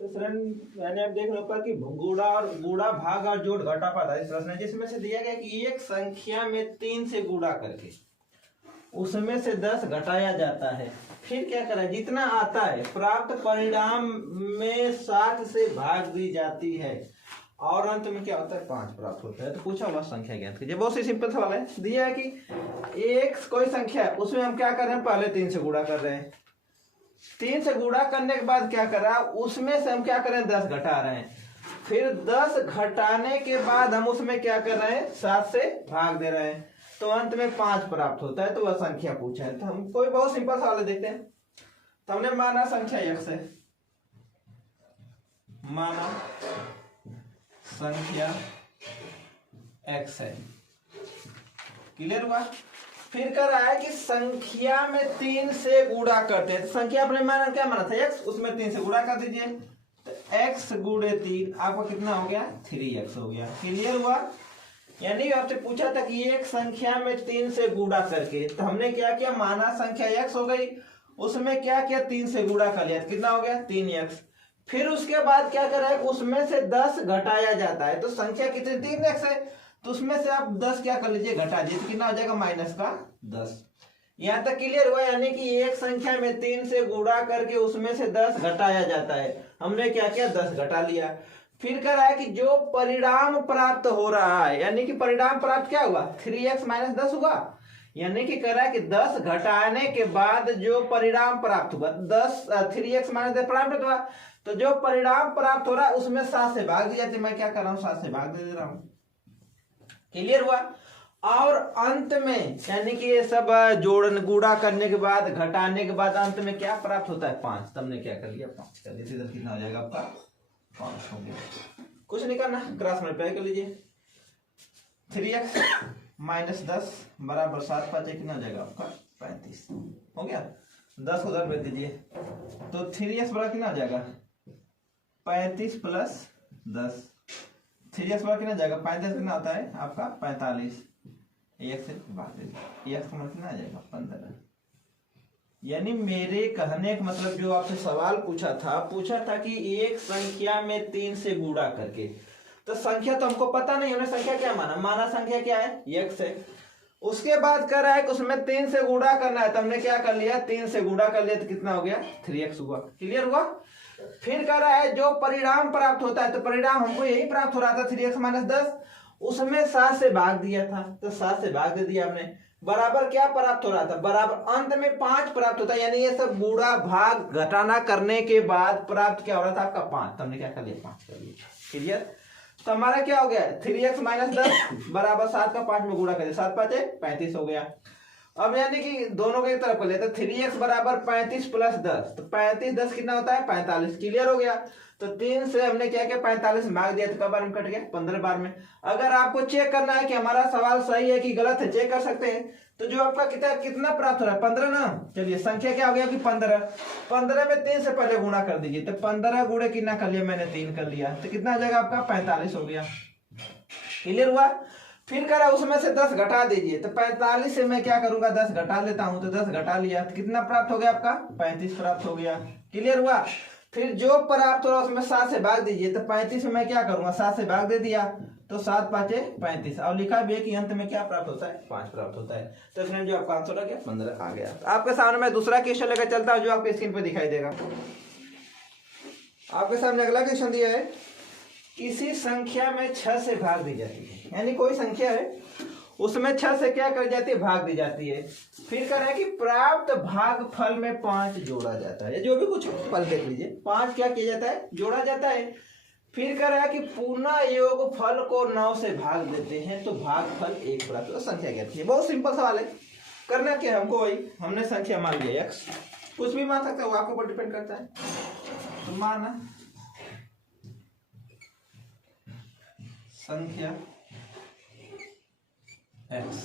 तो फ्रेंड मैंने अब देख लो कि गुणा भाग और जोड़ घटा पाता है इस प्रश्न है, जिसमें से दिया गया कि एक संख्या में 3 से गुणा करके उसमें से 10 घटाया जाता है, फिर क्या करें, जितना आता है प्राप्त परिणाम में 7 से भाग दी जाती है और अंत में क्या होता है 5 प्राप्त होता है। तो पूछा हुआ संख्या ज्ञात कीजिए। बहुत सी सिंपल सवाल है। दिया है कि एक कोई संख्या है, उसमें हम क्या कर रहे हैं, पहले 3 से गुणा कर रहे हैं, 3 से गुणा करने के बाद क्या कर रहा है, उसमें से हम क्या कर रहे हैं 10 घटा रहे हैं, फिर 10 घटाने के बाद हम उसमें क्या कर रहे हैं 7 से भाग दे रहे हैं, तो अंत में 5 प्राप्त होता है। तो वह संख्या पूछा है। तो हम कोई बहुत सिंपल सवाल देखते हैं। तो हमने माना संख्या x है, माना संख्या x है, क्लियर हुआ। फिर कर रहा है कि संख्या में 3 से गुणा करते हैं। तो संख्या अपने माना क्या माना था x, उसमें 3 से गुणा कर दीजिए, तो x गुणे 3 आपका कितना हो गया 3x हो गया, क्लियर हुआ। यानी आपसे पूछा था कि एक संख्या में 3 से गुणा करके, तो हमने क्या किया, माना संख्या x हो गई, उसमें क्या किया 3 से गुणा कर लिया, तो कितना हो गया 3x। फिर उसके बाद क्या कर रहा है, उसमें से 10 घटाया जाता है। तो संख्या कितनी 3x है, तो उसमें से आप 10 क्या कर लीजिए घटा दीजिए, तो कितना हो जाएगा -10। यहां तक क्लियर हुआ। यानी कि एक संख्या में 3 से गुणा करके उसमें से 10 घटाया जाता है। हमने क्या किया 10 घटा लिया। फिर कह रहा है कि जो परिणाम प्राप्त हो रहा है, यानी कि परिणाम प्राप्त क्या हुआ 3x - 10 हुआ। यानी कि कह रहा है कि 10 घटाने के बाद जो परिणाम प्राप्त हुआ 3x - 10 प्राप्त हुआ, तो जो परिणाम प्राप्त हो रहा है उसमें 7 से भाग दी जाती है। मैं क्या कर रहा हूं 7 से भाग दे रहा हूं, क्लियर हुआ। और अंत में यानी कि ये सब जोड़न गुणा करने के बाद घटाने के बाद अंत में क्या प्राप्त होता है 5। तब ने क्या कर लिया 5 कर लिया, इधर कितना हो जाएगा आपका 5 हो गया। कुछ नहीं करना, क्रॉस मल्टीप्लाई कर लीजिए। 3x - 10 बराबर 7 5 कितना हो जाएगा आपका 35 हो गया। 10 को उधर भेज दीजिए, तो 3x बड़ा कितना हो जाएगा 35 + 10। 3x बड़ा कितना जाएगा 35 कितना होता है आपका 45, एक से भाग दीजिए, एक का कितना आ जाएगा 15। यानी मेरे कहने का मतलब जो आपसे सवाल पूछा था कि एक संख्या में 3 से गुणा करके, तो संख्या तो हमको पता नहीं, हमने संख्या क्या माना संख्या क्या है x है। उसके बाद कर रहा है कि उसमें 3 से गुणा करना है, तो हमने क्या कर लिया 3 से गुणा कर लिया, तो कितना हो गया 3x हुआ, क्लियर हुआ। फिर कर रहा है जो परिणाम प्राप्त होता है, तो परिणाम हमको यही प्राप्त हो रहा था 3x - 10, उसमें 7 से भाग दिया था, तो 7 से भाग दे दिया हमने, बराबर क्या प्राप्त हो रहा था, बराबर अंत में 5 प्राप्त होता है। यानी ये सब गुणा भाग घटाना करने के बाद प्राप्त क्या हो रहा था आपका 5, तो हमने क्या कर लिया 5 कर लिया, क्लियर। तो हमारा क्या हो गया 3x - 10 बराबर 7 का 5 में गुणा करिए, 7 5 35 हो गया। अब यानी कि दोनों के तरफ कर लेते 3x बराबर 35 + 10, तो 35 10 कितना होता है 45, क्लियर हो गया। तो 3 से हमने क्या किया 45 भाग दिया, तो कब बार में कट गया 15 बार में। अगर आपको चेक करना है कि हमारा सवाल सही है कि गलत है, चेक कर सकते हैं। तो जो आपका कितना प्राप्त हो रहा है 15 ना, चलिए संख्या क्या हो गया कि 15 में 3 से पहले गुणा कर दीजिए, तो 15 गुणे कितना कर लिया मैंने 3 कर लिया, तो कितना आ जाएगा आपका 45 हो गया, क्लियर हुआ। फिर करा उसमें से 10 घटा दीजिए, तो 45 से मैं क्या करूंगा 10 घटा लेता हूं, तो 10 घटा लिया, तो कितना प्राप्त हो गया आपका 35 प्राप्त हो गया, क्लियर हुआ। फिर जो प्राप्त हो रहा उसमें 7 से भाग दीजिए, तो 35 में मैं क्या करूंगा 7 से भाग दे दिया, तो 7 5 35, और लिखा भी है कि अंत में क्या प्राप्त होता है 5 प्राप्त होता है। तो फ्रेंड जो आपका आंसर आ गया 15 आ गया। तो आपके सामने मैं दूसरा क्वेश्चन लेकर चलता हूं जो आपके स्क्रीन पर दिखाई देगा। आपके सामने अगला क्वेश्चन दिया है, किसी संख्या में 6 से भाग दी जाती है, यानी कोई संख्या है उसमें 6 से क्या कर जाती है भाग दी जाती है। फिर कह रहा है कि प्राप्त भागफल में 5 जोड़ा जाता है, जो भी कुछ फल देख लीजिए 5 क्या किया जाता है जोड़ा जाता है। फिर कह रहा है कि पूर्ण योग फल को 9 से भाग देते हैं, तो भागफल 1 प्राप्त होता है। संख्या क्या थी, बहुत सिंपल सवाल है। करना क्या है हमको, वही हमने संख्या मान लिया x, कुछ भी मान सकते हैं, वो आपके ऊपर डिपेंड करता है। तो माना संख्या x,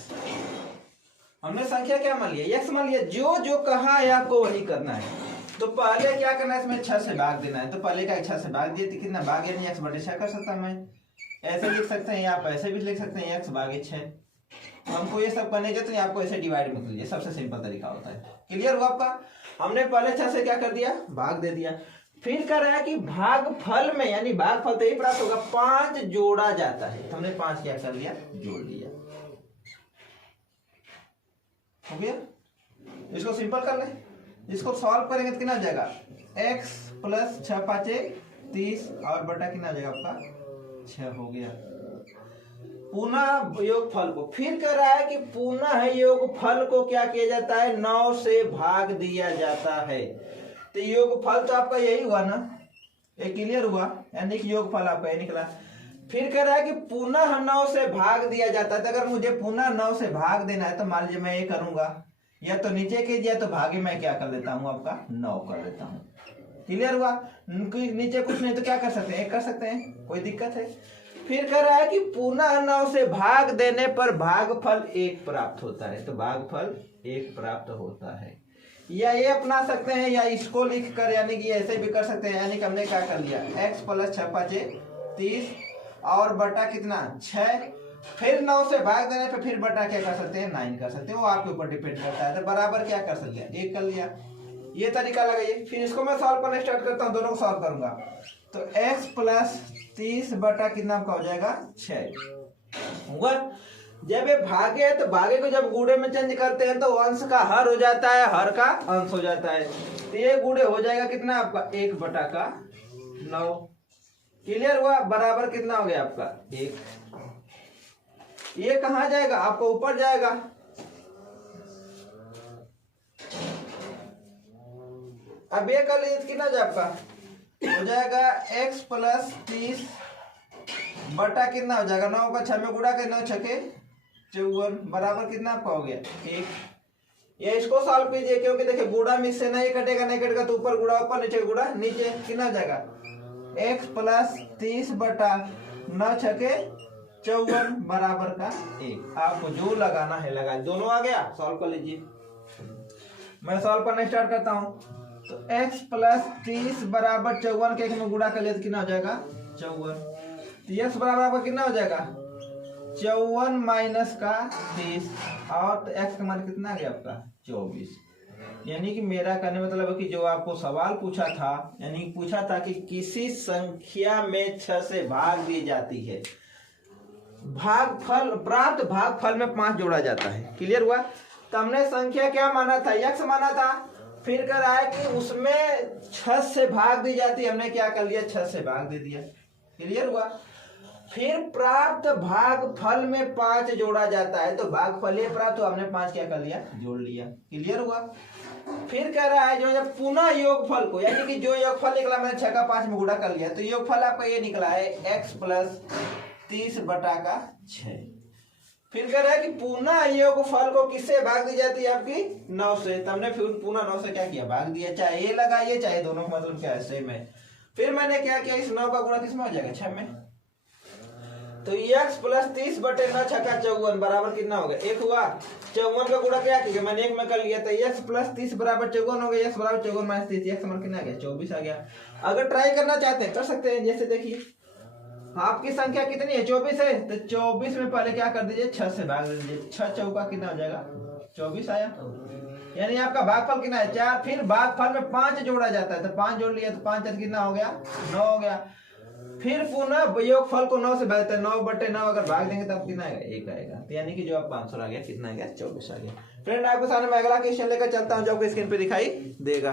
हमने संख्या क्या मान लिया x मान लिया, जो जो कहा है आपको वही करना है। तो पहले क्या करना है इसमें 6 से भाग देना है, तो पहले क्या 6 से भाग दिए, तो कितना भाग यानी x/6 कर सकता मैं, ऐसे लिख सकते हैं, आप ऐसे भी लिख सकते हैं x/6। हमको ये सब करने के तो आपको ऐसे डिवाइड मत लीजिए, सबसे सिंपल तरीका होता है, क्लियर हुआ आपका। हमने पहले 6 से क्या कर दिया भाग दे दिया, फिर कह रहा है कि भागफल में, यानी भागफल तो यही प्राप्त होगा, 5 जोड़ा जाता है। हमने 5 क्या कर लिया, जोड़ लिया। हो गया। इसको सिंपल कर ले, इसको सॉल्व करेंगे तो कितना हो जाएगा, x प्लस 6 5 30 और बटा कितना हो जाएगा आपका 6 हो गया। पुनः योगफल को, फिर कह रहा है कि पुनः योगफल को क्या किया जाता है, 9 से भाग दिया जाता है। तो योगफल तो आपका यही हुआ ना, ये क्लियर हुआ, यानी कि योगफल आपका ये निकला। फिर कह रहा है कि पुनः 9 से भाग दिया जाता है। तो अगर मुझे पुनः 9 से भाग देना है तो मान लीजिए मैं ये करूंगा, या तो नीचे कीजिए तो भागे में क्या कर देता हूं, आपका 9 कर देता हूं। क्लियर हुआ। नीचे कुछ नहीं तो क्या कर सकते हैं, 1 कर सकते हैं, कोई दिक्कत है। फिर कह रहा है कि पुनः 9 से भाग देने पर भागफल 1 प्राप्त होता है। तो भागफल 1 प्राप्त होता है। या ये अपना सकते हैं, या इसको लिख कर, यानी कि ऐसे भी कर सकते हैं। यानी कि हमने क्या कर लिया, x प्लस 6 5 30 और बटा कितना 6, फिर 9 से भाग देने पे फिर बटा क्या कर सकते हैं, 9 कर सकते हैं। वो आपके ऊपर डिपेंड करता है। तो बराबर क्या कर सकते हैं, 1 कर लिया। ये तरीका लगाइए। फिर इसको मैं सॉल्व करना स्टार्ट करता हूँ, दोनों को सॉल्व करूंगा। तो x प्लस 30 बटा कितना आपका हो जाएगा 6 होगा। जब ये भागे है तो भागे को जब गुणे में चेंज करते हैं तो अंश का हर हो जाता है, हर का अंश हो जाता है। तो ये गुणे हो जाएगा कितना आपका 1 बटा का 9। क्लियर हुआ। बराबर कितना हो गया आपका 1। ये कहाँ जाएगा, आपको ऊपर जाएगा। अब ये कर लीजिए कितना जाए आपका हो जाएगा x प्लस 30 बटा कितना हो जाएगा 9 का 6 में गुणा कर 9 छके 54 बराबर कितना आपका हो गया 1। ये इसको सॉल्व कीजिए, क्योंकि देखिए गुणा में से नहीं कटेगा, नहीं कटेगा तो ऊपर गुणा ऊपर, नीचे गुणा नीचे, कितना हो जाएगा x प्लस 30 बटा 9 छके 54 बराबर का 1। आपको जो लगाना है लगा, दोनों आ गया। सॉल्व कर लीजिए। मैं सॉल्व करना स्टार्ट करता हूं। तो x प्लस 30 बराबर 54 के 1 में गुणा कर लिया तो कितना हो जाएगा 54। तो x बराबर आपका कितना हो जाएगा 54 माइनस का 30 और तो x का मान कितना आ गया आपका 24। यानी कि मेरा कहने मतलब है कि जो आपको सवाल पूछा था, यानी पूछा था कि किसी संख्या में 6 से भाग दी जाती है, भागफल प्राप्त भागफल में 5 जोड़ा जाता है। क्लियर हुआ। तो हमने संख्या क्या माना था, x माना था। फिर कर रहा है कि उसमें 6 से भाग दी जाती है, हमने क्या कर लिया 6 से भाग दे दिया। क्लियर हुआ। फिर प्राप्त भागफल में 5 जोड़ा जाता है। तो भागफल ये प्राप्त हुआ, हमने 5 क्या कर लिया जोड़ लिया। क्लियर हुआ। फिर कह रहा है जो जब पुनः योगफल को, यानी कि जो योगफल निकला मैंने 6 का 5 में गुणा कर लिया, तो योगफल आपका ये निकला है x प्लस 30 बटा का 6। फिर कह रहा है कि पुनः योगफल को किससे भाग दी जाती है आपकी 9 से। तो हमने फिर पुनः 9 से क्या किया भाग दिया, चाहे ये लगाइए चाहे दोनों का मतलब क्या है सेम है। फिर मैंने क्या किया, इस 9 का गुणा किसमें हो जाएगा 6 में। तो x प्लस 30 बटे 9 छक्का 54 बराबर कितना हो गया 1 हुआ। 54 का गुणा क्या किया मैंने 1 में कर लिया। तो x प्लस 30 बराबर 54 हो गया। x बराबर 54 माइनस 30, x मान कितना आ गया 24 आ गया। अगर ट्राई करना चाहते हैं कर सकते हैं। जैसे देखिए आपकी संख्या कितनी है 24 है, तो 24 में पहले क्या कर दीजिए 6 से भाग दीजिए। 6 चौका कितना हो जाएगा 24 आया। यानी आपका भागफल कितना है 4। फिर भागफल में 5 जोड़ा जाता है, तो 5 जोड़ लिया तो 5 कितना हो गया 9 हो गया। फिर पुनः योगफल को 9 से भागते हैं, 9 बटे 9 अगर भाग देंगे तब कितना आएगा 1 आएगा। तो यानी कि जो आपका आंसर आ गया कितना आ गया 24 आ गया। फ्रेंड आपके सामने मैं अगला क्वेश्चन लेकर चलता हूं जो आपको स्क्रीन पे दिखाई देगा।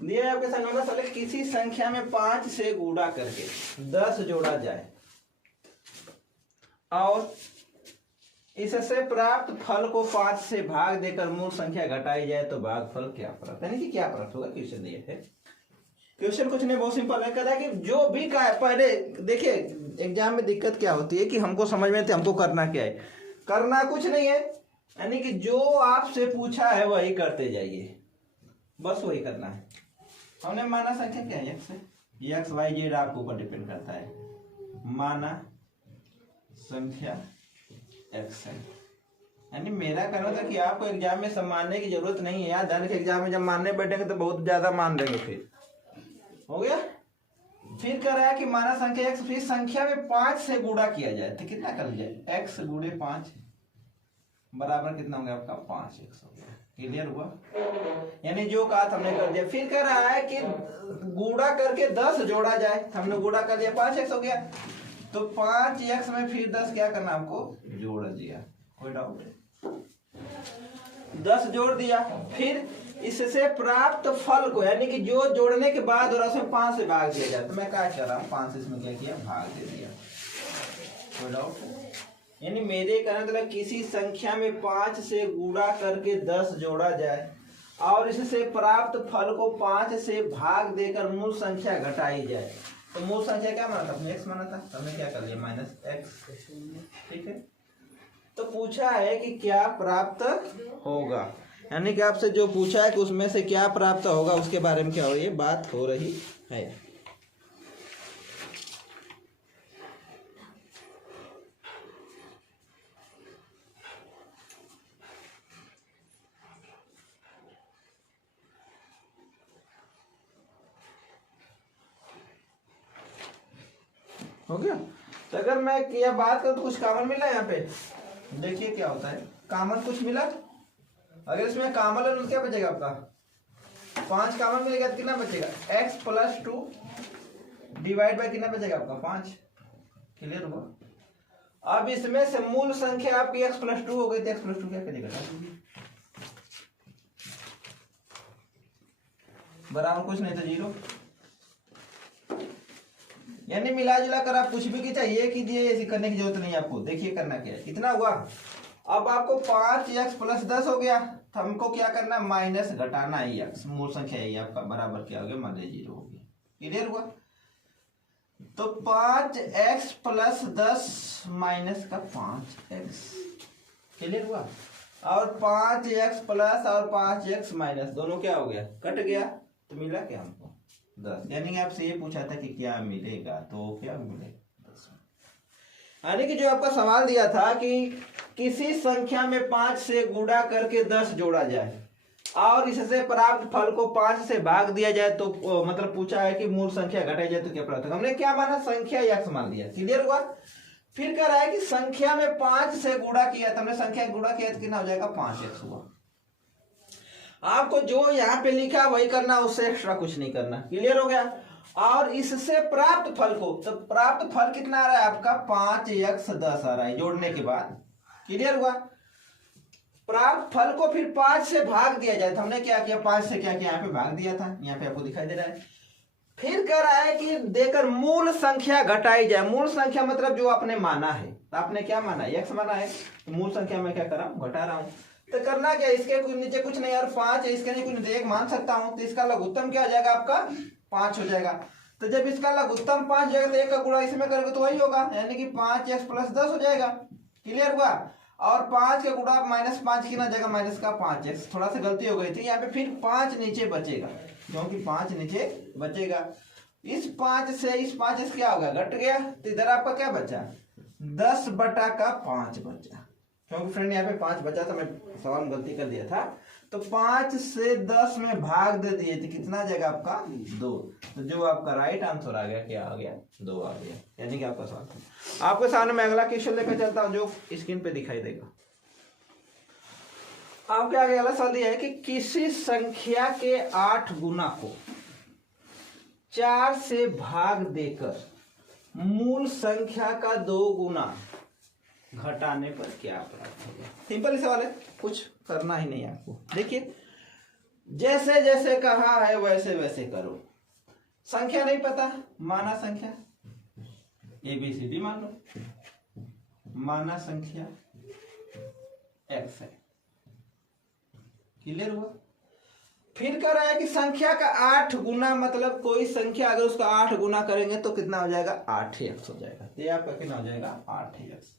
दिया आपके सामने साले किसी संख्या में 5 से गुणा करके 10 जोड़ा जाए और इससे प्राप्त फल को 5 से भाग देकर मूल संख्या घटाई जाए तो भागफल क्या प्राप्त, यानी कि क्या प्राप्त होगा। क्वेश्चन दिया है। क्वेश्चन कुछ नहीं, बहुत सिंपल है। कह रहा है कि जो भी का पहले देखिए एग्जाम में दिक्कत क्या होती है कि हमको समझ में हमको करना क्या है, करना कुछ नहीं है, यानी कि जो आपसे पूछा है वही करते जाइए, बस वही करना है। हमने माना संख्या क्या है x y z आपके ऊपर डिपेंड करता है। माना संख्या x है, यानी मेरा कहना था कि आपको एग्जाम में सब मानने की जरूरत नहीं है यार। धन के एग्जाम में जब मानने बैठेंगे तो बहुत ज्यादा मान देंगे। फिर हो गया। फिर कह रहा है कि माना संख्या x, फिर संख्या में 5 से गुणा किया जाए तो कितना कर जाए x गुणे 5 बराबर कितना हो गया आपका 5x हो गया। क्लियर हुआ? यानी जो कहा था हमने कर दिया। फिर कह रहा है कि गुणा करके 10 जोड़ा जाए, हमने गुणा कर दिया 5x हो गया, तो 5x में फिर 10 क्या करना हमको जोड़ दिया। कोई डाउट? 10 जोड़ दिया, फिर इससे प्राप्त फल को यानी कि जो जोड़ने के बाद और उसमें 5 से भाग दिया जाए, तो मैं क्या कर रहा हूँ 5 से इसमें क्या किया भाग दे दिया। कोई डाउट? यानी मेरे कहने मतलब किसी संख्या में 5 से गुणा करके 10 जोड़ा जाए और इससे प्राप्त फल को 5 से भाग देकर मूल संख्या घटाई जाए, तो मूल संख्या क्या माना था अपने x माना था, तो हमने क्या कर लिया -x। ठीक है, तो पूछा है कि क्या प्राप्त होगा, यानी कि आपसे जो पूछा है कि उसमें से क्या प्राप्त होगा उसके बारे में क्या हो ये बात हो रही है। हो गया? तो अगर मैं यह बात करूं तो कुछ कॉमन मिला यहाँ पे, देखिए क्या होता है, कॉमन कुछ मिला। अगर इसमें कॉमन है तो क्या बचेगा आपका 5 कॉमन मिलेगा तो कितना बचेगा x + 2 डिवाइड बाय कितना बचेगा आपका 5। क्लियर हुआ? अब इसमें से मूल संख्या आपकी x + 2 हो गई, तो x + 2 क्या करेगा बराबर कुछ नहीं तो 0। यानी मिला जुला कर आप कुछ भी की चाहिए कीजिए, ऐसी करने की जरूरत नहीं है आपको। देखिए करना क्या है, कितना हुआ, अब आपको 5x + 10 हो गया, तो हमको क्या करना माइनस घटाना है x, मूल संख्या है आपका बराबर क्या हो गया मान लीजिए 0 हो गया। क्लियर हुआ? तो 5x + 10 माइनस का 5x। क्लियर हुआ? और 5x प्लस और 5x माइनस दोनों क्या हो गया कट गया, तो मिला क्या हमको 10। यानी कि आपसे ये पूछा था कि क्या मिलेगा, तो क्या मिलेगा 10। यानी कि जो आपका सवाल दिया था कि किसी संख्या में 5 से गुणा करके 10 जोड़ा जाए और इससे प्राप्त फल को 5 से भाग दिया जाए, तो मतलब पूछा है कि मूल संख्या घटाई जाए तो क्या प्राप्त होगा। हमने क्या माना संख्या x मान लिया। क्लियर हुआ? फिर कह रहा है कि संख्या में 5 से गुणा किया, तो हमने संख्या गुणा किया तो कितना हो जाएगा 5x हुआ। आपको जो यहाँ पे लिखा वही करना, उससे एक्स्ट्रा कुछ नहीं करना। क्लियर हो गया? और इससे प्राप्त फल को, तो प्राप्त फल कितना आ रहा है आपका 5x 10 आ रहा है जोड़ने के बाद। क्लियर हुआ? प्राप्त फल को फिर 5 से भाग दिया जाए, तो हमने क्या किया 5 से क्या किया यहाँ पे भाग दिया था, यहाँ पे आपको दिखाई दे रहा है। फिर कह रहा है कि देकर मूल संख्या घटाई जाए। मूल संख्या मतलब जो आपने माना है, तो आपने क्या माना x माना है, तो मूल संख्या में क्या कर रहा हूँ घटा रहा हूँ। तो करना क्या, इसके कुछ नीचे कुछ नहीं, और 5 है इसके नीचे कुछ नहीं, 1 मान सकता हूं, तो इसका लघुत्तम क्या हो जाएगा आपका 5 हो जाएगा। तो जब इसका लघुत्तम 5 हो जाएगा तो 1 का गुणा इसमें करोगे तो वही होगा, यानी कि 5x + 10 हो जाएगा। क्लियर हुआ? और 5 का गुणा -5 कितना जाएगा माइनस का 5x। थोड़ा सा गलती हो गई थी यहाँ पे, फिर 5 नीचे बचेगा, क्योंकि 5 नीचे बचेगा। इस 5 से इस 5 क्या होगा घट गया, तो इधर आपका क्या बचा 10/5 बचा। क्योंकि फ्रेंड यहाँ पे 5 बचा था, मैं सवाल में गलती कर दिया था, तो 5 से 10 में भाग दे दिए तो कितना आ जाएगा आपका 2। तो जो आपका राइट आंसर आ गया क्या आ गया 2 आ गया। यानी कि आपका सवाल आपके सामने मैं अगला क्वेश्चन लेकर चलता हूं जो स्क्रीन पे दिखाई देगा। आपके आगे अगला सवाल दिया है कि किसी संख्या के 8 गुना को 4 से भाग देकर मूल संख्या का 2 गुना घटाने पर क्या प्राप्त होगा। सिंपल सवाल है, कुछ करना ही नहीं आपको। देखिए जैसे जैसे कहा है वैसे वैसे करो। संख्या नहीं पता, माना संख्या ABCD मान लो, माना संख्या x है। क्लियर हुआ? फिर कह रहा है कि संख्या का 8 गुना, मतलब कोई संख्या अगर उसका 8 गुना करेंगे तो कितना हो जाएगा 8x हो जाएगा। तो ये आपका कितना हो जाएगा 8x।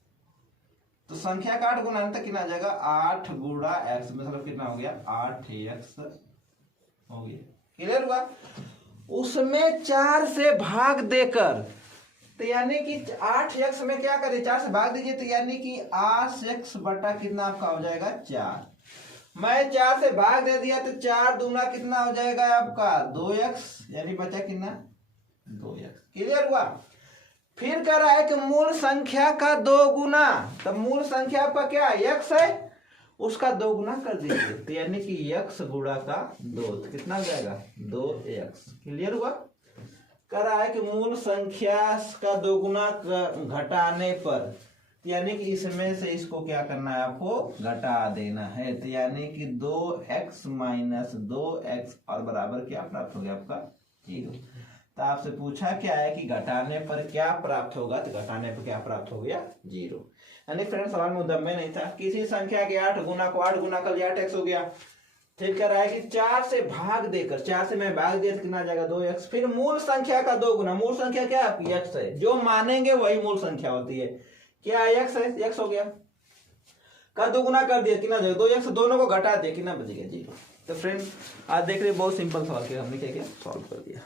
तो संख्या का 8 गुना तक कितना आ जाएगा 8 गुणा x, मतलब कितना हो गया 8x हो गया। क्लियर हुआ? उसमें 4 से भाग देकर, तो यानी कि 8x में क्या करें 4 से भाग दीजिए, तो यानी कि 8x बटा कितना आपका हो जाएगा 4। मैं 4 से भाग दे दिया तो 4 दूना कितना हो जाएगा आपका 2x, यानी बचा कितना 2x। क्लियर हुआ? फिर कह रहा है कि मूल संख्या का 2 गुना, तो मूल संख्या आपका क्या x है, उसका 2 गुना कर दीजिए, तो यानी कि x गुणा का 2, तो कितना हो जाएगा 2x। क्लियर हुआ। कह रहा है कि मूल संख्या का 2 गुना घटाने पर, यानी कि इसमें से इसको क्या करना है, आपको घटा देना है, तो यानी कि 2x माइनस 2x और बराबर क्या प्राप्त हो गया आपका 0। तो आपसे पूछा क्या है कि घटाने पर क्या प्राप्त होगा, तो घटाने पर क्या प्राप्त हो गया 0। यानी फ्रेंड सवाल में उद्यम में नहीं था, किसी संख्या के 8 गुना को 8 गुना कर 8x हो गया। फिर कह रहा है कि 4 से भाग देकर, 4 से मैं भाग दिया तो कितना जाएगा 2x। फिर मूल संख्या का 2 गुना, मूल संख्या क्या है आपकी x है, जो मानेंगे वही मूल संख्या होती है। क्या x है, x हो गया, का 2 गुना कर दिया कितना जाएगा 2x, दोनों को घटा दिया कितना बचेगा 0। तो फ्रेंड आज देख रहे बहुत सिंपल सवाल के हमने क्या सॉल्व कर दिया।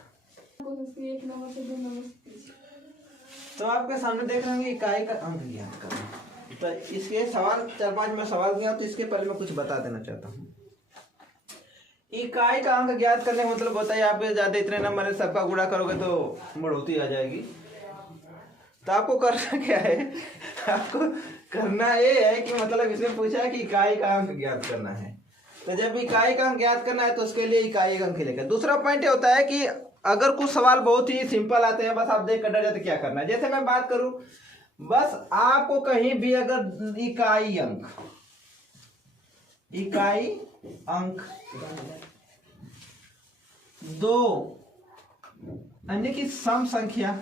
तो आपके सामने देख रहे हैं इकाई का अंक ज्ञात करना। तो इसके सवाल 4-5 में सवाल दिया, तो इसके पहले मैं कुछ बता देना चाहता हूँ। इकाई का अंक ज्ञात करने का मतलब होता है आप ज्यादा इतने नंबर है सबका गुणा करोगे तो बढ़ोतरी आ जाएगी। तो आपको करना क्या है, आपको करना ये है कि मतलब इसने पूछा है कि इकाई का अंक ज्ञात करना है, तो जब इकाई का अंक ज्ञात करना है तो उसके लिए इकाई का अंक लेकर। दूसरा पॉइंट ये होता है कि अगर कुछ सवाल बहुत ही सिंपल आते हैं, बस आप देख कर डर जाते क्या करना है। जैसे मैं बात करूं, बस आपको कहीं भी अगर इकाई अंक 2 यानी कि सम संख्या,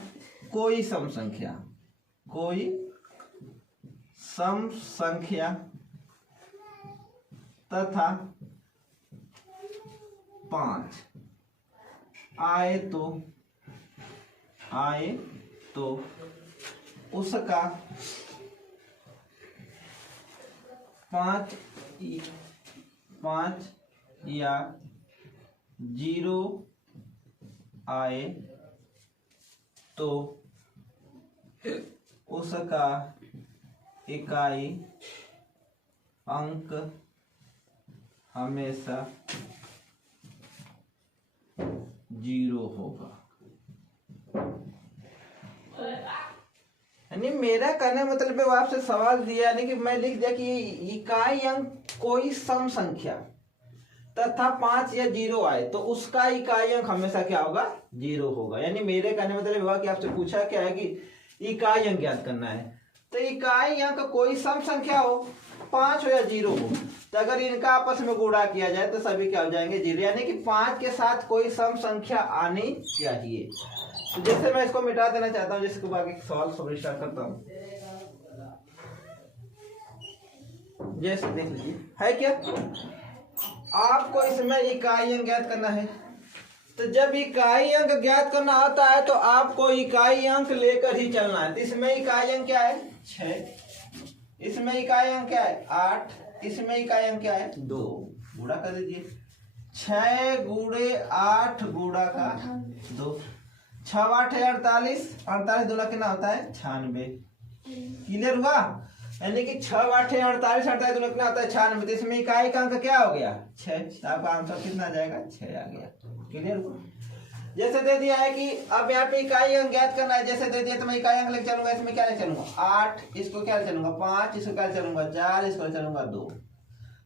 कोई सम संख्या तथा 5 आए तो उसका 5 या 0 आए तो उसका इकाई अंक हमेशा 0 होगा। यानी मेरा कहने मतलब है वो आपसे सवाल दिया, यानी कि मैं लिख दिया कि इकाई अंक कोई सम संख्या तथा 5 या 0 आए तो उसका इकाई अंक हमेशा क्या होगा 0 होगा। यानी मेरे कहने मतलब हुआ कि आपसे पूछा क्या है कि इकाई अंक ज्ञात करना है, तो इकाई अंक कोई सम संख्या हो, 5 हो या 0 हो, तो अगर इनका आपस में गुणा किया जाए तो सभी क्या हो जाएंगे 0। यानी कि 5 के साथ कोई सम संख्या आनी चाहिए। तो जैसे मैं इसको मिटा देना चाहता हूँ, जिसको बाकी सवाल सब स्टार्ट करता हूँ। जैसे देख लीजिए है क्या, आपको इसमें इकाई अंक ज्ञात करना है, तो जब इकाई अंक ज्ञात करना होता है तो आपको इकाई अंक लेकर ही चलना है। तो इसमें इकाई अंक क्या है 6, इसमें इकाई अंक क्या है 8, इसमें इकाई अंक क्या है 2, गुणा कर दीजिए 6 गुणे 8 गुणा का 2, 6 8 है 48, 48 दूना कितना होता है 96। क्लियर हुआ। यानी कि 6 8 है 48, 48 दूना कितना होता है 96, तो इसमें इकाई का अंक क्या हो गया 6, आपका आंसर कितना आ जाएगा 6 आ गया। क्लियर हुआ। जैसे दे दिया है कि अब यहाँ पे इकाई अंक ज्ञात करना है, जैसे दे दिया तो मैं इकाई अंक लेकर चलूंगा, इसमें क्या लेकर चलूंगा 8, इसको क्या ले चलूंगा 5, इसको क्या ले चलूंगा 4, इसको ले चलूंगा 2,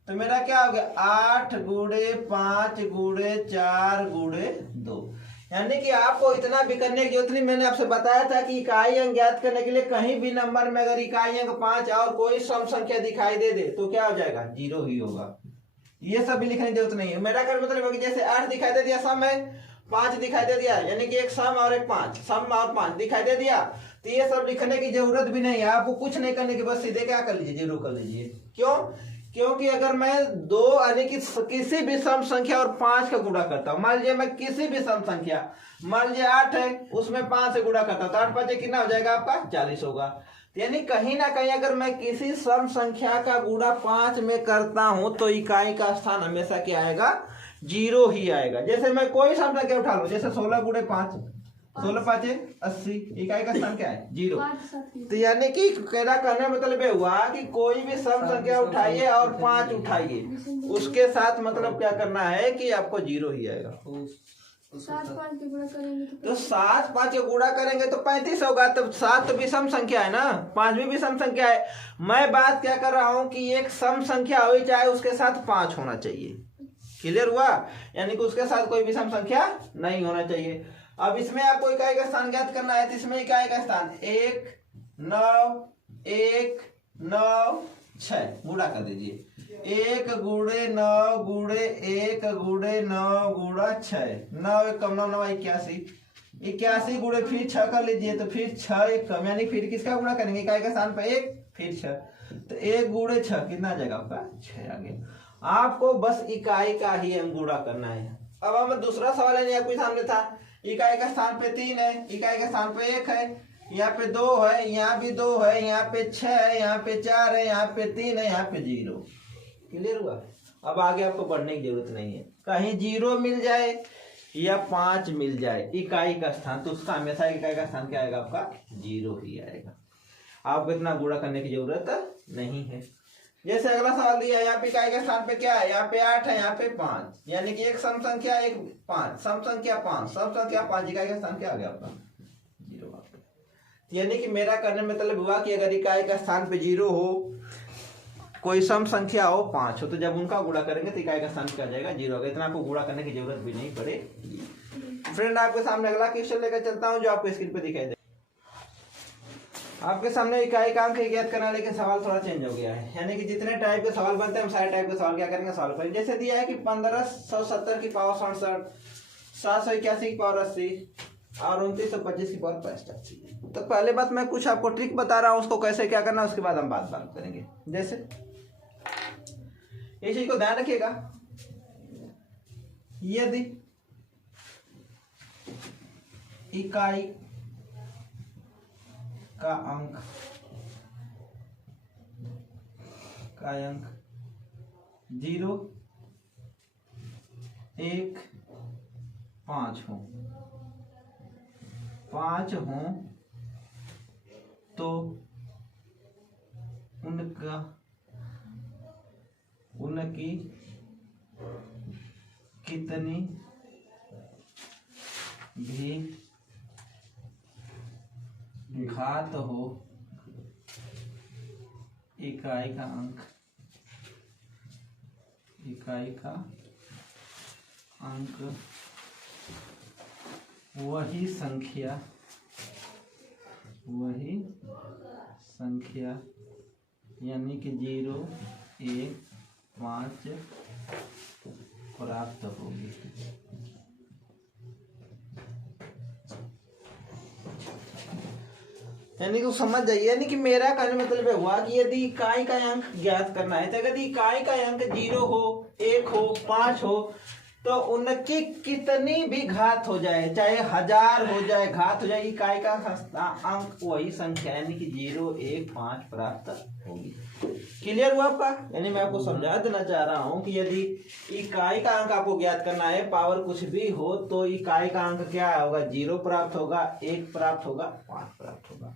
तो मेरा क्या हो गया 8 गुणे 5 गुणे 4 गुणे 2। यानी कि आपको इतना भी करने की जरूरत नहीं, मैंने आपसे बताया था कि इकाई अंक ज्ञात करने के लिए कहीं भी नंबर में अगर इकाई अंक 5 और कोई सम संख्या दिखाई दे दे तो क्या हो जाएगा 0 ही होगा। ये सब भी लिखने की जरूरत नहीं है। मेरा कहने मतलब है कि जैसे 8 दिखाई दे दिया सम है, 5 दिखाई दे दिया, यानी कि एक सम और एक 5, सम और 5 दिखाई दे दिया, तो ये सब लिखने की जरूरत भी नहीं है। आपको कुछ नहीं करने की, बस सीधे क्या कर लीजिए 0 कर लीजिए। क्यों? क्योंकि अगर मैं 2 यानी कि किसी भी सम संख्या और 5 का गुणा करता हूं, मान लीजिए मैं किसी भी सम संख्या, मान लीजिए 8 है उसमें 5 से गुणा करता हूं तो 8 5 कितना हो जाएगा आपका 40 होगा। यानी कहीं ना कहीं अगर मैं किसी सम संख्या का गुणा 5 में करता हूं तो इकाई का स्थान हमेशा क्या आएगा 0 ही आएगा। जैसे मैं कोई सम संख्या उठा लो, जैसे 16 गुणे 5, 16 5 80, इकाई का स्थान क्या है 0। तो यानी कि कहना कहने मतलब ये हुआ कि कोई भी सम संख्या उठाइए और 5 उठाइए, उसके साथ मतलब क्या करना है कि आपको 0 ही आएगा। 7 5 के गुणा करेंगे तो 7 5 के गुणा करेंगे तो 35 होगा। तो 7 तो विषम संख्या है ना, 5 भी विषम संख्या है। मैं बात क्या कर रहा हूं कि एक सम संख्या हो चाहे उसके साथ 5 होना चाहिए। क्लियर हुआ? यानी कि उसके साथ कोई विषम संख्या नहीं होना चाहिए। अब इसमें आपको इकाई का स्थान ज्ञात करना है, तो इसमें इकाई का स्थान 1 9 1 9 6 गुणा कर दीजिए। 1 गुणे 9 गुणे 1 गुणे 9 गुणा 6, 9 1 कम 9 9 81, 81 गुणे फिर 6 कर लीजिए, तो फिर 6 1 कम, यानी फिर किसका गुणा करेंगे? इकाई का स्थान पे 1 फिर 6, तो 1 गुणे 6 कितना आ जाएगा आपका? 6 आ गया। आपको बस इकाई का ही हम गुणा करना है। अब हम दूसरा सवाल है आपके सामने था, इकाई का स्थान पे 3 है, इकाई का स्थान पे 1 है, यहाँ पे 2 है, यहाँ भी 2 है, यहाँ पे 6 है, यहाँ पे 4 है, यहाँ पे 3 है, यहाँ पे 0। क्लियर हुआ? अब आगे आपको बढ़ने की जरूरत नहीं है, कहीं 0 मिल जाए या 5 मिल जाए इकाई का स्थान, तो उसका हमेशा इकाई का स्थान क्या आएगा? आपका 0 ही आएगा। आपको इतना गुणा करने की जरूरत नहीं है। जैसे अगला सवाल दिया है, यहाँ पे इकाई के स्थान पे क्या है? यहाँ पे 8 है, यहाँ पे 5, यानी कि एक सम संख्या 1 5, सम संख्या 5, सम संख्या 5, इकाई का स्थान क्या आ गया आपका? 0 आ गया। यानी कि मेरा करने में मतलब हुआ कि अगर इकाई का स्थान पे 0 हो, कोई सम संख्या हो 5 हो, तो जब उनका गुणा करेंगे तो इकाई का स्थान क्या आ जाएगा? 0 होगा। इतना आपको गुणा करने की जरूरत भी नहीं पड़ेगी। फ्रेंड, आपके सामने अगला क्वेश्चन लेकर चलता हूँ जो आपको स्क्रीन पे दिखाई दे। आपके सामने इकाई का अंक ज्ञात करना, लेकिन सवाल थोड़ा चेंज हो गया है। यानी कि जितने टाइप के सवाल बनते हैं हम सारे टाइप के सवाल क्या करेंगे? सॉल्व करेंगे। जैसे दिया है कि 1570 की पावर 67, 781 की पावर 80 और 2925 की पावर 85। तो पहले बात मैं कुछ आपको ट्रिक बता रहा हूँ, उसको कैसे क्या करना है उसके बाद हम बात करेंगे। जैसे इस चीज को ध्यान रखिएगा, यदि इकाई का अंक 0 1 5 हो, 5 हो तो उनकी कितनी भी घात हो, इकाई का अंक वही संख्या यानी कि 0 1 5 प्राप्त होगी। यानी कि समझ जाइए, यानी कि मेरा कहने मतलब हुआ कि यदि इकाई का अंक ज्ञात करना है, तो अगर इकाई का अंक 0 हो 1 हो 5 हो, तो उनकी कितनी भी घात हो जाए, चाहे 1000 हो जाए, घात हो जाए, इकाई का अंक वही संख्या यानी कि 0 1 5 प्राप्त होगी। क्लियर हुआ आपका? यानी मैं आपको समझा देना चाह रहा हूं कि यदि इकाई का अंक आपको ज्ञात करना है, पावर कुछ भी हो, तो इकाई का अंक क्या होगा? 0 प्राप्त होगा, 1 प्राप्त होगा, 5 प्राप्त होगा।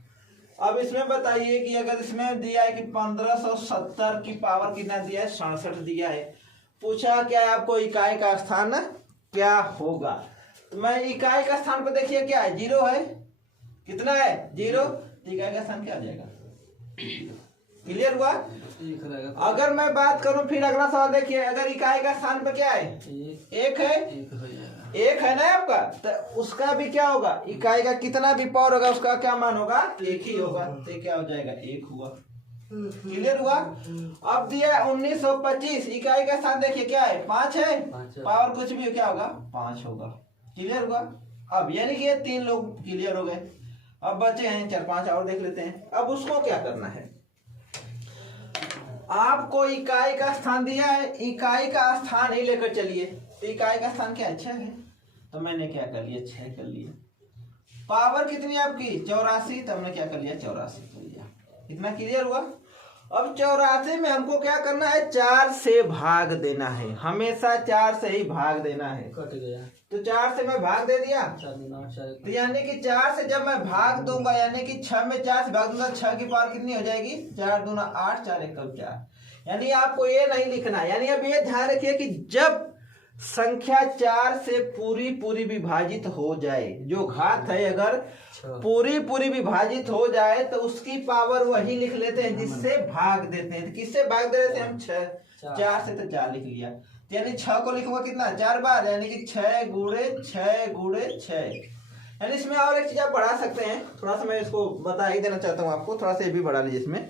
अब इसमें बताइए कि अगर इसमें दिया है कि 1570 की पावर कितना दिया है? 67 दिया है। पूछा क्या है आपको? इकाई का स्थान क्या होगा? तो मैं इकाई का स्थान पर देखिए क्या है? 0 है। कितना है? 0। इकाई का स्थान क्या आ जाएगा? क्लियर हुआ? अगर मैं बात करूं, फिर अगला सवाल देखिए, अगर इकाई का स्थान पर क्या है? 1 है, 1 है ना आपका, तो उसका भी क्या होगा? इकाई का कितना भी पावर होगा उसका क्या मान होगा? 1 ही होगा। तो क्या हो जाएगा? 1 हुआ। क्लियर हुआ? अब दिया 1925, इकाई का स्थान देखिए क्या है? 5 है, पावर कुछ भी क्या होगा? 5 होगा। क्लियर हुआ? अब यानी कि ये 3 लोग क्लियर हो गए। अब बचे हैं 4-5 और देख लेते हैं। अब उसको क्या करना है? आपको इकाई का स्थान दिया है, इकाई का स्थान ही लेकर चलिए। तो इकाई का स्थान क्या है? 6 है, तो मैंने क्या कर लिया? 6 कर लिया। पावर कितनी है आपकी? 84, तो हमने क्या कर लिया? 84 कर लिया। इतना क्लियर हुआ? अब 84 में हमको क्या करना है? 4 से भाग देना है, हमेशा 4 से ही भाग देना है। कट गया तो 4 से मैं भाग दे दिया, तो यानी कि 4 से जब मैं भाग दूंगा, यानी कि 6 में 4 से भाग दूंगा, 6 की पावर कितनी हो जाएगी? 4 दूना 8, 4 1 4। यानी आपको ये नहीं लिखना है। यानी अब ये ध्यान रखिए कि जब संख्या 4 से पूरी विभाजित हो जाए, जो घात है अगर पूरी विभाजित हो जाए तो उसकी पावर वही लिख लेते हैं जिससे भाग देते हैं। तो किससे भाग दे रहे थे हम? 6, 4 से, तो 4 लिख लिया। तो यानी 6 को लिखूंगा कितना? 4 बार, यानी कि 6 गुणे 6 गुणे 6। यानी इसमें और एक चीज आप बढ़ा सकते हैं, थोड़ा सा मैं इसको बता ही देना चाहता हूँ आपको, थोड़ा सा ये भी बढ़ा लीजिए इसमें।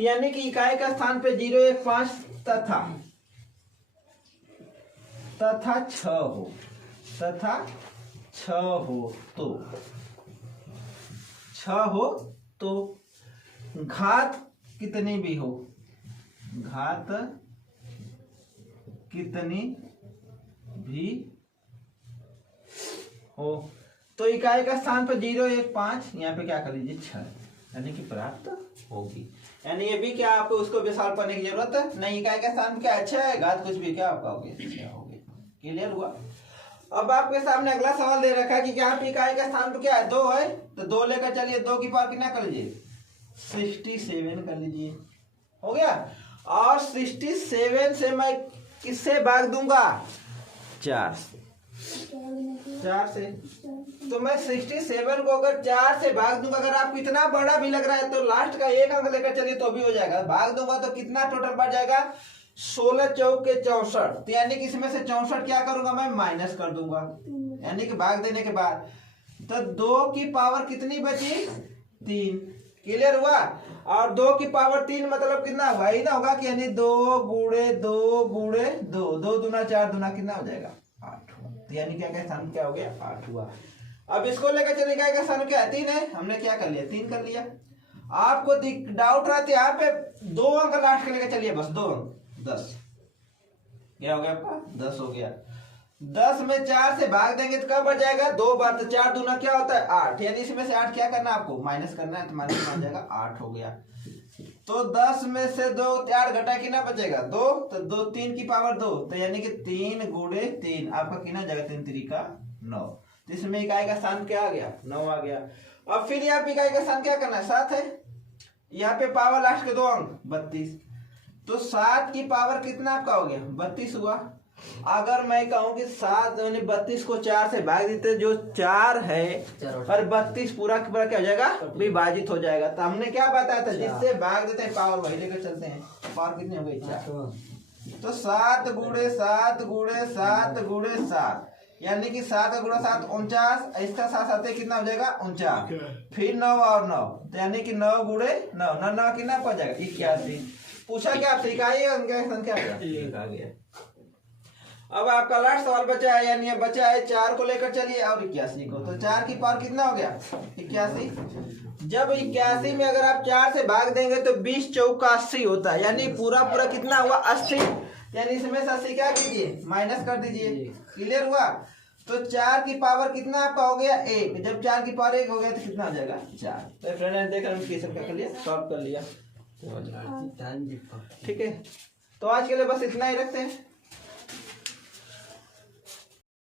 यानी कि इकाई का स्थान पे 0, 1, 5 तथा 6 हो, तथा 6 हो तो 6 हो तो घात कितनी भी हो, घात कितनी भी हो तो इकाई का स्थान पर 0, 1, 5 यहाँ पे क्या कर लीजिए 6, यानी कि प्राप्त होगी। यानी ये भी क्या आपको उसको भी सॉल्व करने की जरूरत नहीं। इकाई का स्थान क्या है? 6 है, घात कुछ भी क्या आपका हो गया 6 हो गया। क्लियर हुआ? अब आपके सामने अगला सवाल दे रखा है कि यहाँ पे इकाई का स्थान पर क्या है? 2 है, तो 2 लेकर चलिए, 2 की पावर कितना कर लीजिए? 67 कर लीजिए, हो गया। और 67 से मैं किससे भाग दूंगा? 4 से। तो मैं 67 को अगर 4 से भाग दूंगा, अगर आपको इतना बड़ा भी लग रहा है तो लास्ट का 1 अंक लेकर चलिए तो भी हो जाएगा। भाग दूंगा तो कितना टोटल बढ़ जाएगा? 16 चौके 64। तो यानी कि इसमें से 64 क्या करूंगा मैं? माइनस कर दूंगा, यानी कि भाग देने के बाद। तो 2 की पावर कितनी बची? 3। क्लियर हुआ? और 2 की पावर 3 मतलब कितना हुआ? ही ना होगा कि यानी 2 गुणे 2 गुणे 2, 2 दूना 4 दूना कितना हो जाएगा? 8। तो यानी क्या क्या स्थान क्या हो गया? 8 हुआ। अब इसको लेकर चले गए का स्थान क्या है? 3 है, हमने क्या कर लिया? 3 कर लिया। आपको डाउट रहा था यहाँ पे 2 अंक लास्ट के लेकर चलिए, बस 2 अंक, 10 क्या हो गया आपका? 10 हो गया। 10 में 4 से भाग देंगे तो कब बढ़ जाएगा? 2 बार, तो 4 दूना क्या होता है? 8। यानी इसमें से 8 क्या करना है आपको? माइनस करना है, तो माइनस आ जाएगा 8 हो गया। तो 10 में से 2 4 घटा कितना बचेगा? 2, तो 2 3 की पावर 2, तो यानी कि 3 गुणे 3 आपका कितना जाएगा? 3 3 9। तो इसमें इकाई का स्थान क्या आ गया? 9 आ गया। अब फिर यहाँ पे इकाई का स्थान क्या करना है? 7 है, यहाँ पे पावर लास्ट के 2 अंक 32, तो 7 की पावर कितना आपका हो गया? 32 हुआ। अगर मैं कहूं कि 7 यानी 32 को 4 से भाग देते, जो 4 है और 32 पूरा पूरा क्या हो जाएगा? विभाजित हो जाएगा। तो हमने क्या बताया था? जिससे भाग देते हैं पावर वही लेकर चलते हैं। पावर कितनी हो गई? 4। तो 7 गुणे 7 गुणे 7 गुणे 7, यानी कि 7 गुणा 7 49, इसका 7 साथ कितना हो जाएगा? 49। फिर 9 और 9, तो यानी कि 9 गुणे 9, 9 कितना पड़ जाएगा? 81। पूछा क्या आपसे? इकाई संख्या आ गया। अब आपका लास्ट सवाल बचा है, यानी बचा है 4 को लेकर चलिए और 81 को। तो 4 की पावर कितना हो गया? 81। जब 81 में अगर आप 4 से भाग देंगे तो 20 चौका 80 होता है, यानी पूरा पूरा कितना हुआ? 80। यानी इसमें से 80 क्या कीजिए? माइनस कर दीजिए। क्लियर हुआ? तो 4 की पावर कितना आपका हो गया? 1। जब 4 की पावर 1 हो गया तो कितना हो जाएगा? 4। तो फ्रेंड देख रहे हैं कर लिया, सॉल्व कर लिया। ठीक है, तो आज के लिए बस इतना ही रखते हैं।